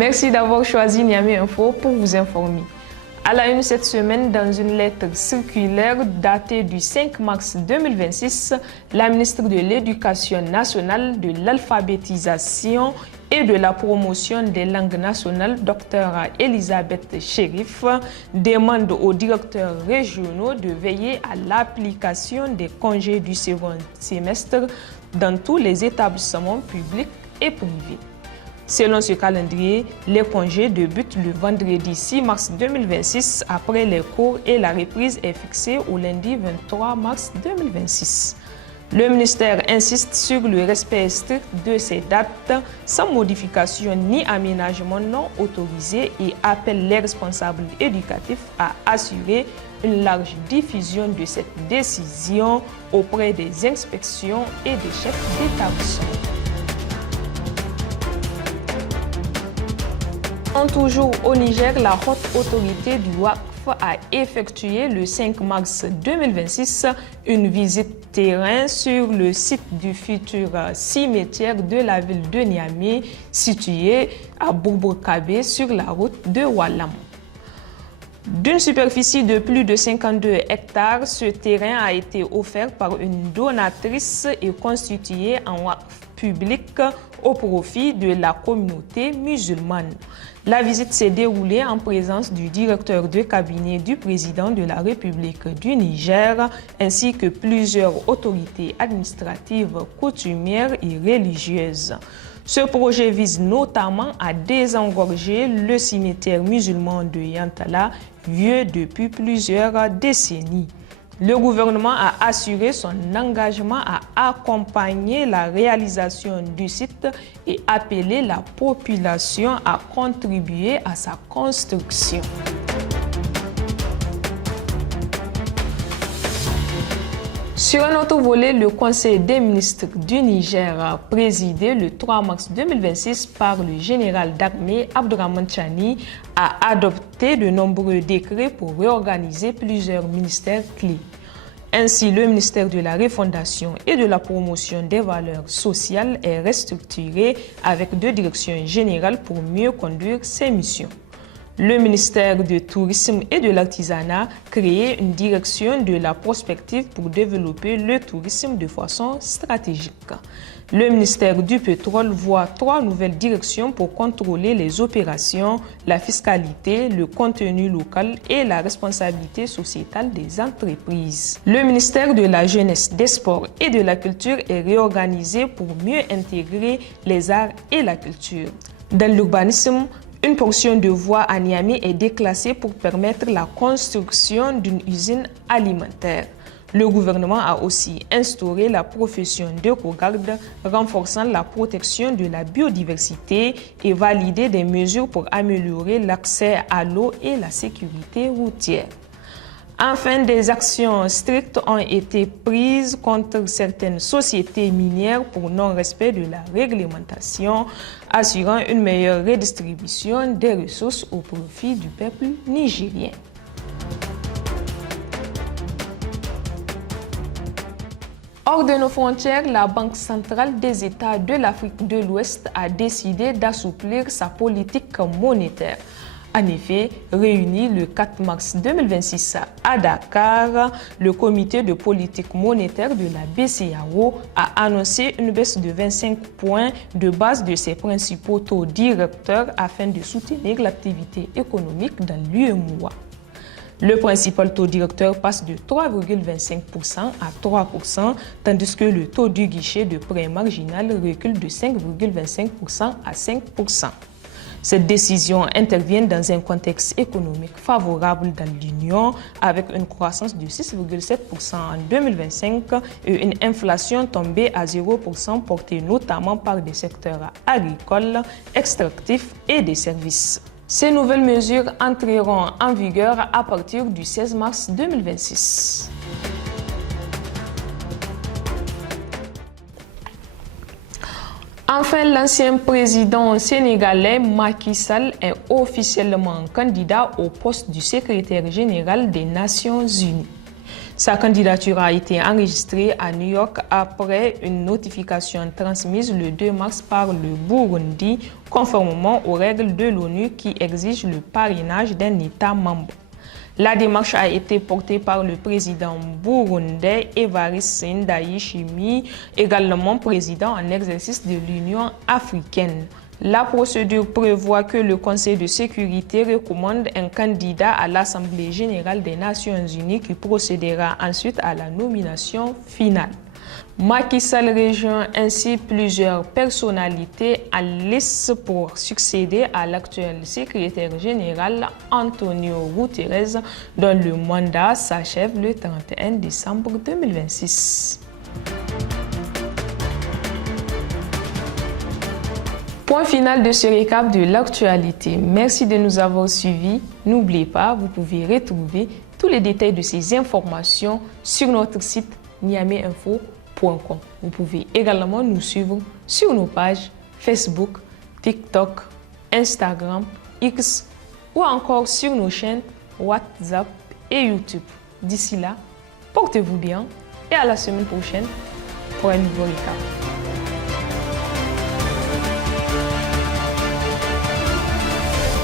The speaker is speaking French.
Merci d'avoir choisi Niamey Info pour vous informer. À la une cette semaine, dans une lettre circulaire datée du 5 mars 2026, la ministre de l'Éducation nationale, de l'alphabétisation et de la promotion des langues nationales, Dr Elisabeth Chérif, demande aux directeurs régionaux de veiller à l'application des congés du second semestre dans tous les établissements publics et privés. Selon ce calendrier, les congés débutent le vendredi 6 mars 2026 après les cours et la reprise est fixée au lundi 23 mars 2026. Le ministère insiste sur le respect strict de ces dates sans modification ni aménagement non autorisé et appelle les responsables éducatifs à assurer une large diffusion de cette décision auprès des inspections et des chefs d'établissement. Toujours au Niger, la haute autorité du WACF a effectué le 5 mars 2026 une visite terrain sur le site du futur cimetière de la ville de Niamey, situé à Bourbourkabé sur la route de Walam. D'une superficie de plus de 52 hectares, ce terrain a été offert par une donatrice et constitué en WACF public au profit de la communauté musulmane. La visite s'est déroulée en présence du directeur de cabinet du président de la République du Niger ainsi que plusieurs autorités administratives, coutumières et religieuses. Ce projet vise notamment à désengorger le cimetière musulman de Yantala, vieux depuis plusieurs décennies. Le gouvernement a assuré son engagement à accompagner la réalisation du site et appelé la population à contribuer à sa construction. Sur un autre volet, le Conseil des ministres du Niger, présidé le 3 mars 2026 par le général d'armée Abdourahmane Tchani, a adopté de nombreux décrets pour réorganiser plusieurs ministères clés. Ainsi, le ministère de la Refondation et de la Promotion des valeurs sociales est restructuré avec 2 directions générales pour mieux conduire ses missions. Le ministère du Tourisme et de l'Artisanat crée une direction de la prospective pour développer le tourisme de façon stratégique. Le ministère du Pétrole voit 3 nouvelles directions pour contrôler les opérations, la fiscalité, le contenu local et la responsabilité sociétale des entreprises. Le ministère de la Jeunesse, des Sports et de la Culture est réorganisé pour mieux intégrer les arts et la culture. Dans l'urbanisme, une portion de voie à Niamey est déclassée pour permettre la construction d'une usine alimentaire. Le gouvernement a aussi instauré la profession d'éco-garde, renforçant la protection de la biodiversité et validé des mesures pour améliorer l'accès à l'eau et la sécurité routière. Enfin, des actions strictes ont été prises contre certaines sociétés minières pour non-respect de la réglementation, assurant une meilleure redistribution des ressources au profit du peuple nigérien. Hors de nos frontières, la Banque centrale des États de l'Afrique de l'Ouest a décidé d'assouplir sa politique monétaire. En effet, réuni le 4 mars 2026 à Dakar, le comité de politique monétaire de la BCEAO a annoncé une baisse de 25 points de base de ses principaux taux directeurs afin de soutenir l'activité économique dans l'UEMOA. Le principal taux directeur passe de 3,25% à 3%, tandis que le taux du guichet de prêt marginal recule de 5,25% à 5%. Cette décision intervient dans un contexte économique favorable dans l'Union, avec une croissance de 6,7% en 2025 et une inflation tombée à 0% portée notamment par des secteurs agricoles, extractifs et des services. Ces nouvelles mesures entreront en vigueur à partir du 16 mars 2026. Enfin, l'ancien président sénégalais Macky Sall est officiellement candidat au poste du secrétaire général des Nations Unies. Sa candidature a été enregistrée à New York après une notification transmise le 2 mars par le Burundi, conformément aux règles de l'ONU qui exigent le parrainage d'un État membre. La démarche a été portée par le président burundais Evariste Ndayishimiye, également président en exercice de l'Union africaine. La procédure prévoit que le Conseil de sécurité recommande un candidat à l'Assemblée générale des Nations unies qui procédera ensuite à la nomination finale. Macky Sall rejoint ainsi plusieurs personnalités en lice pour succéder à l'actuel secrétaire général Antonio Guterres, dont le mandat s'achève le 31 décembre 2026. Point final de ce récap de l'actualité. Merci de nous avoir suivis. N'oubliez pas, vous pouvez retrouver tous les détails de ces informations sur notre site niameyinfo.com. Vous pouvez également nous suivre sur nos pages Facebook, TikTok, Instagram, X ou encore sur nos chaînes WhatsApp et YouTube. D'ici là, portez-vous bien et à la semaine prochaine pour un nouveau récap.